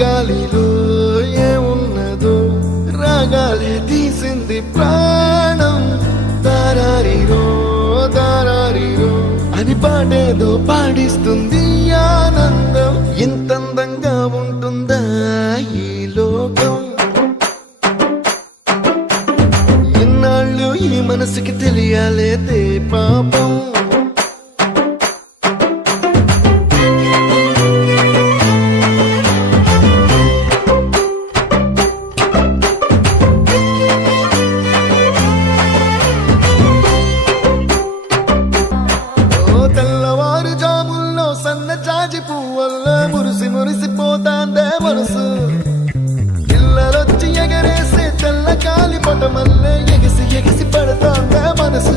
గాలిలో ఏమున్నదో రాగాలే తీసింది ప్రాణం. దారారిరో దారారిరో అని పాడేదో పాడిస్తుంది ఆనందం. ఇంతందంగా ఉంటుందా ఈ లోకం? ఇన్నాళ్ళు ఈ మనసుకి తెలియాలేదే పాపం. తెల్లవారుజాముల్లో సన్న జాజి పువ్వల్లో మురిసి మురిసిపోతాందే మనసు. పిల్లలొచ్చి ఎగరేసే తెల్ల కాలి పటమల్లే ఎగిసి ఎగిసి పడతాందే మనసు.